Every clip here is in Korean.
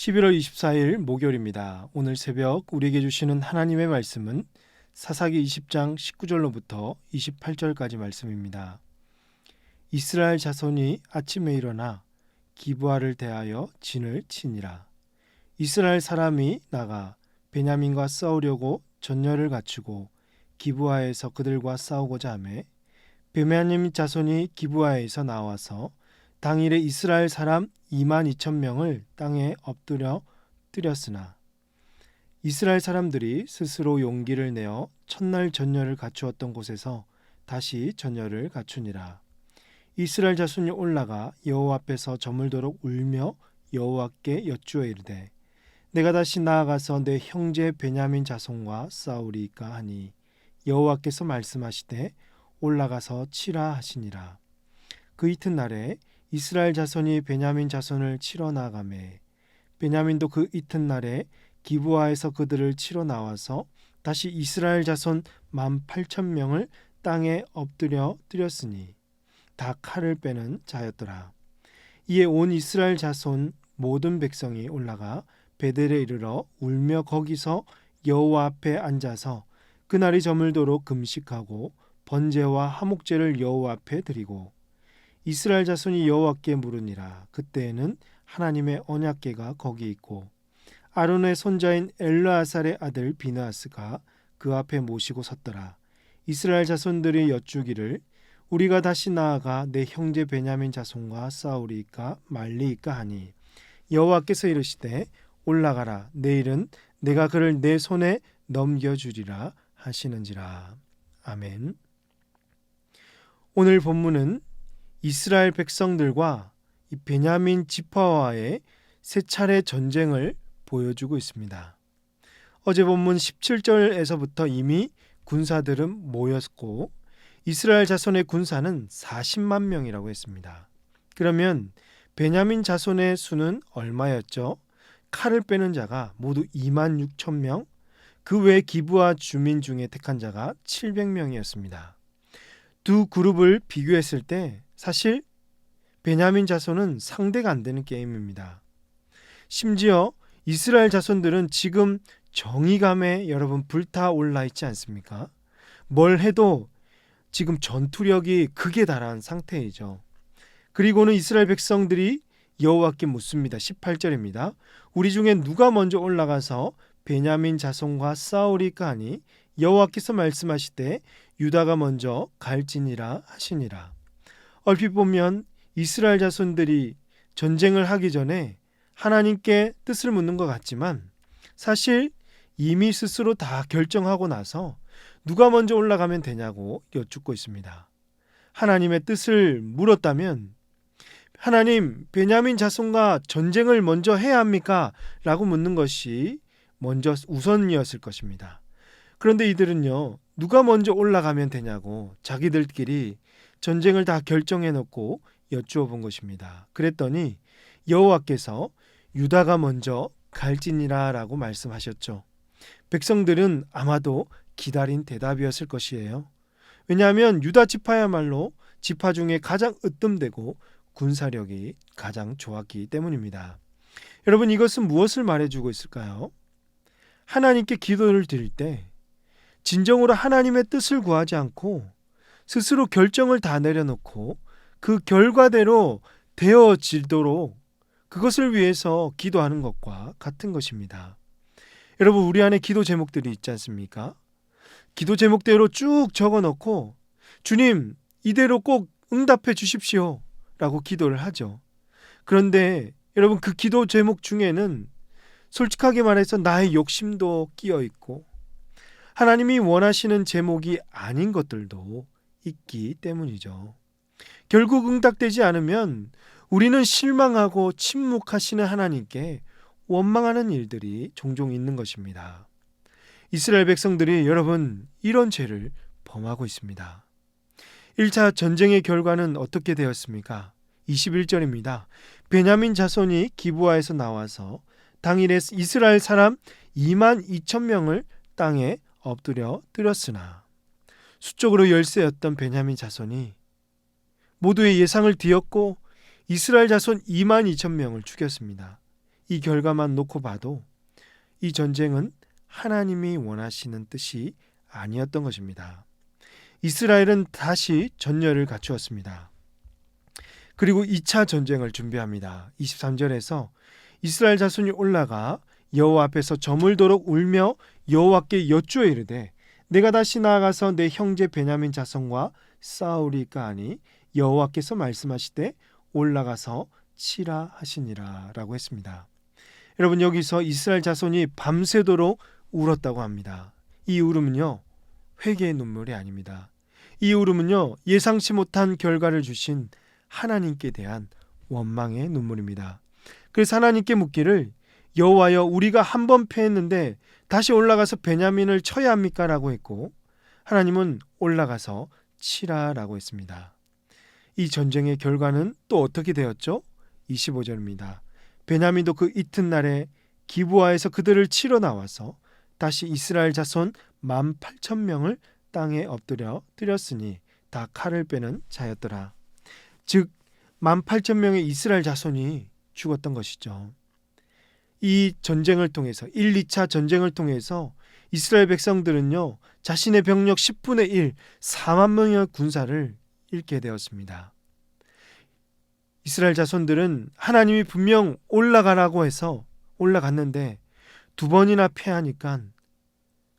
11월 24일 목요일입니다. 오늘 새벽 우리에게 주시는 하나님의 말씀은 사사기 20장 19절로부터 28절까지 말씀입니다. 이스라엘 자손이 아침에 일어나 기브아를 대하여 진을 치니라. 이스라엘 사람이 나가 베냐민과 싸우려고 전열을 갖추고 기브아에서 그들과 싸우고자 하매 베냐민 자손이 기브아에서 나와서 당일에 이스라엘 사람 22,000명을 땅에 엎드려 뜨렸으나 이스라엘 사람들이 스스로 용기를 내어 첫날 전열을 갖추었던 곳에서 다시 전열을 갖추니라. 이스라엘 자손이 올라가 여호와 앞에서 저물도록 울며 여호와께 여쭈어 이르되 내가 다시 나아가서 내 형제 베냐민 자손과 싸우리이까 하니 여호와께서 말씀하시되 올라가서 치라 하시니라. 그 이튿날에 이스라엘 자손이 베냐민 자손을 치러 나가매 베냐민도 그 이튿날에 기브아에서 그들을 치러 나와서 다시 이스라엘 자손 18,000명을 땅에 엎드려 뜨렸으니 다 칼을 빼는 자였더라. 이에 온 이스라엘 자손 모든 백성이 올라가 베델에 이르러 울며 거기서 여호와 앞에 앉아서 그날이 저물도록 금식하고 번제와 화목제를 여호와 앞에 드리고 이스라엘 자손이 여호와께 물으니라. 그때에는 하나님의 언약궤가 거기 있고 아론의 손자인 엘르아살의 아들 비느하스가 그 앞에 모시고 섰더라. 이스라엘 자손들이 여쭈기를 우리가 다시 나아가 내 형제 베냐민 자손과 싸우리이까 말리이까 하니 여호와께서 이르시되 올라가라. 내일은 내가 그를 내 손에 넘겨주리라 하시는지라. 아멘. 오늘 본문은 이스라엘 백성들과 이 베냐민 지파와의 세 차례 전쟁을 보여주고 있습니다. 어제 본문 17절에서부터 이미 군사들은 모였고 이스라엘 자손의 군사는 40만 명이라고 했습니다. 그러면 베냐민 자손의 수는 얼마였죠? 칼을 빼는 자가 모두 26,000명, 그 외 기브아 주민 중에 택한 자가 700명이었습니다. 두 그룹을 비교했을 때 사실 베냐민 자손은 상대가 안 되는 게임입니다. 심지어 이스라엘 자손들은 지금 정의감에 여러분 불타올라 있지 않습니까? 뭘 해도 지금 전투력이 극에 달한 상태이죠. 그리고는 이스라엘 백성들이 여호와께 묻습니다. 18절입니다. 우리 중에 누가 먼저 올라가서 베냐민 자손과 싸우리까 하니 여호와께서 말씀하시되 유다가 먼저 갈지니라 하시니라. 얼핏 보면 이스라엘 자손들이 전쟁을 하기 전에 하나님께 뜻을 묻는 것 같지만 사실 이미 스스로 다 결정하고 나서 누가 먼저 올라가면 되냐고 여쭙고 있습니다. 하나님의 뜻을 물었다면 하나님, 베냐민 자손과 전쟁을 먼저 해야 합니까? 라고 묻는 것이 먼저 우선이었을 것입니다. 그런데 이들은요, 누가 먼저 올라가면 되냐고 자기들끼리 전쟁을 다 결정해 놓고 여쭈어 본 것입니다. 그랬더니 여호와께서 유다가 먼저 갈지니라 라고 말씀하셨죠. 백성들은 아마도 기다린 대답이었을 것이에요. 왜냐하면 유다 지파야말로 지파 중에 가장 으뜸되고 군사력이 가장 좋았기 때문입니다. 여러분, 이것은 무엇을 말해주고 있을까요? 하나님께 기도를 드릴 때 진정으로 하나님의 뜻을 구하지 않고 스스로 결정을 다 내려놓고 그 결과대로 되어지도록 그것을 위해서 기도하는 것과 같은 것입니다. 여러분, 우리 안에 기도 제목들이 있지 않습니까? 기도 제목대로 쭉 적어놓고 주님, 이대로 꼭 응답해 주십시오 라고 기도를 하죠. 그런데 여러분, 그 기도 제목 중에는 솔직하게 말해서 나의 욕심도 끼어 있고 하나님이 원하시는 제목이 아닌 것들도 있기 때문이죠. 결국 응답되지 않으면 우리는 실망하고 침묵하시는 하나님께 원망하는 일들이 종종 있는 것입니다. 이스라엘 백성들이 여러분 이런 죄를 범하고 있습니다. 1차 전쟁의 결과는 어떻게 되었습니까? 21절입니다. 베냐민 자손이 기브아에서 나와서 당일에 이스라엘 사람 22,000명을 땅에 엎드려 뜨렸으나 수적으로 열세였던 베냐민 자손이 모두의 예상을 뒤엎고 이스라엘 자손 22,000명을 죽였습니다. 이 결과만 놓고 봐도 이 전쟁은 하나님이 원하시는 뜻이 아니었던 것입니다. 이스라엘은 다시 전열을 갖추었습니다. 그리고 2차 전쟁을 준비합니다. 23절에서 이스라엘 자손이 올라가 여호와 앞에서 저물도록 울며 여호와께 여쭈어 이르되 내가 다시 나아가서 내 형제 베냐민 자손과 싸우리까 하니 여호와께서 말씀하시되 올라가서 치라 하시니라 라고 했습니다. 여러분, 여기서 이스라엘 자손이 밤새도록 울었다고 합니다. 이 울음은요, 회개의 눈물이 아닙니다. 이 울음은요, 예상치 못한 결과를 주신 하나님께 대한 원망의 눈물입니다. 그래서 하나님께 묻기를 여호와여, 우리가 한 번 패했는데 다시 올라가서 베냐민을 쳐야 합니까? 라고 했고, 하나님은 올라가서 치라라고 했습니다. 이 전쟁의 결과는 또 어떻게 되었죠? 25절입니다. 베냐민도 그 이튿날에 기브아에서 그들을 치러 나와서 다시 이스라엘 자손 18,000명을 땅에 엎드려 뜨렸으니 다 칼을 빼는 자였더라. 즉 18,000명의 이스라엘 자손이 죽었던 것이죠. 이 전쟁을 통해서 1, 2차 전쟁을 통해서 이스라엘 백성들은요, 자신의 병력 10분의 1, 4만 명의 군사를 잃게 되었습니다. 이스라엘 자손들은 하나님이 분명 올라가라고 해서 올라갔는데 2번이나 패하니까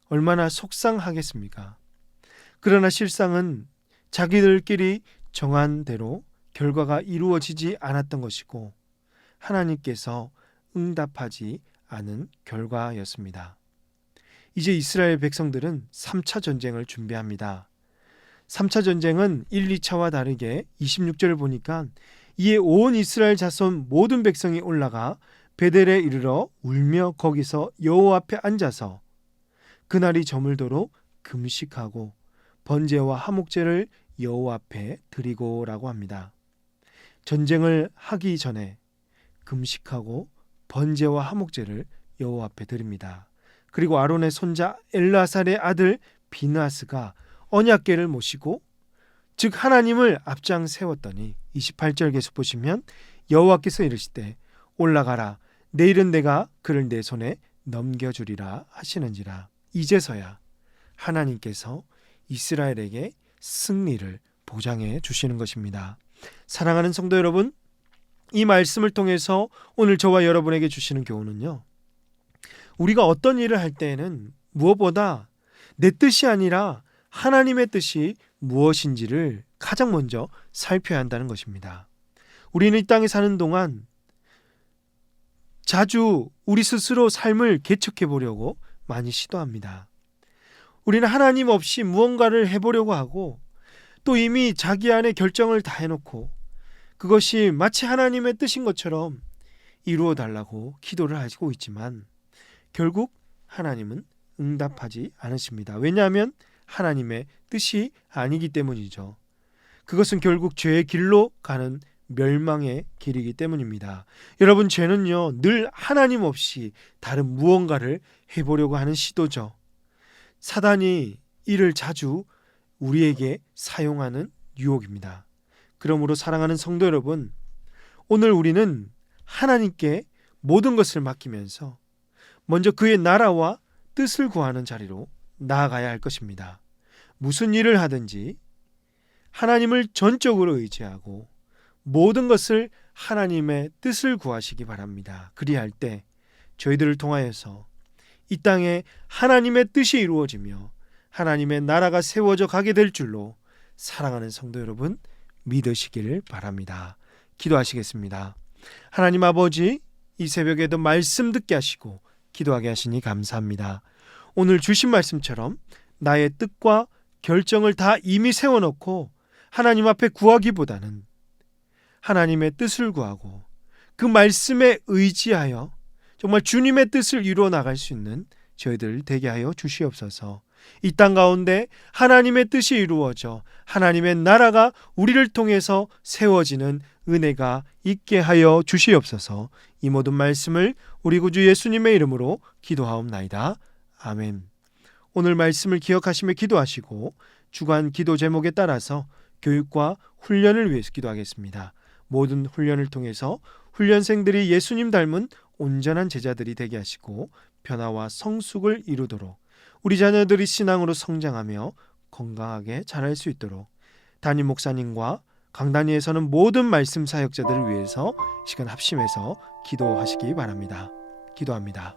얼마나 속상하겠습니까? 그러나 실상은 자기들끼리 정한 대로 결과가 이루어지지 않았던 것이고 하나님께서 응답하지 않은 결과였습니다. 이제 이스라엘 백성들은 3차 전쟁을 준비합니다. 3차 전쟁은 1, 2차와 다르게 26절을 보니까 이에 온 이스라엘 자손 모든 백성이 올라가 베델에 이르러 울며 거기서 여호와 앞에 앉아서 그날이 저물도록 금식하고 번제와 화목제를 여호와 앞에 드리고라고 합니다. 전쟁을 하기 전에 금식하고 번제와 화목제를 여호와 앞에 드립니다. 그리고 아론의 손자 엘르아살의 아들 비느하스가 언약궤를 모시고 즉 하나님을 앞장 세웠더니 28절 계속 보시면 여호와께서 이르시되 올라가라 내일은 내가 그를 내 손에 넘겨주리라 하시는지라. 이제서야 하나님께서 이스라엘에게 승리를 보장해 주시는 것입니다. 사랑하는 성도 여러분, 이 말씀을 통해서 오늘 저와 여러분에게 주시는 교훈은요, 우리가 어떤 일을 할 때에는 무엇보다 내 뜻이 아니라 하나님의 뜻이 무엇인지를 가장 먼저 살펴야 한다는 것입니다. 우리는 이 땅에 사는 동안 자주 우리 스스로 삶을 개척해 보려고 많이 시도합니다. 우리는 하나님 없이 무언가를 해보려고 하고 또 이미 자기 안에 결정을 다 해놓고 그것이 마치 하나님의 뜻인 것처럼 이루어 달라고 기도를 하고 있지만 결국 하나님은 응답하지 않으십니다. 왜냐하면 하나님의 뜻이 아니기 때문이죠. 그것은 결국 죄의 길로 가는 멸망의 길이기 때문입니다. 여러분, 죄는요 늘 하나님 없이 다른 무언가를 해보려고 하는 시도죠. 사단이 이를 자주 우리에게 사용하는 유혹입니다. 그러므로 사랑하는 성도 여러분, 오늘 우리는 하나님께 모든 것을 맡기면서 먼저 그의 나라와 뜻을 구하는 자리로 나아가야 할 것입니다. 무슨 일을 하든지 하나님을 전적으로 의지하고 모든 것을 하나님의 뜻을 구하시기 바랍니다. 그리할 때 저희들을 통하여서 이 땅에 하나님의 뜻이 이루어지며 하나님의 나라가 세워져 가게 될 줄로 사랑하는 성도 여러분 믿으시기를 바랍니다. 기도하시겠습니다. 하나님 아버지, 이 새벽에도 말씀 듣게 하시고 기도하게 하시니 감사합니다. 오늘 주신 말씀처럼 나의 뜻과 결정을 다 이미 세워놓고 하나님 앞에 구하기보다는 하나님의 뜻을 구하고 그 말씀에 의지하여 정말 주님의 뜻을 이루어 나갈 수 있는 저희들 되게 하여 주시옵소서. 이 땅 가운데 하나님의 뜻이 이루어져 하나님의 나라가 우리를 통해서 세워지는 은혜가 있게 하여 주시옵소서. 이 모든 말씀을 우리 구주 예수님의 이름으로 기도하옵나이다. 아멘. 오늘 말씀을 기억하시며 기도하시고 주간 기도 제목에 따라서 교육과 훈련을 위해서 기도하겠습니다. 모든 훈련을 통해서 훈련생들이 예수님 닮은 온전한 제자들이 되게 하시고 변화와 성숙을 이루도록 우리 자녀들이 신앙으로 성장하며 건강하게 자랄 수 있도록 담임 목사님과 강단위에서는 모든 말씀 사역자들을 위해서 시간 합심해서 기도하시기 바랍니다. 기도합니다.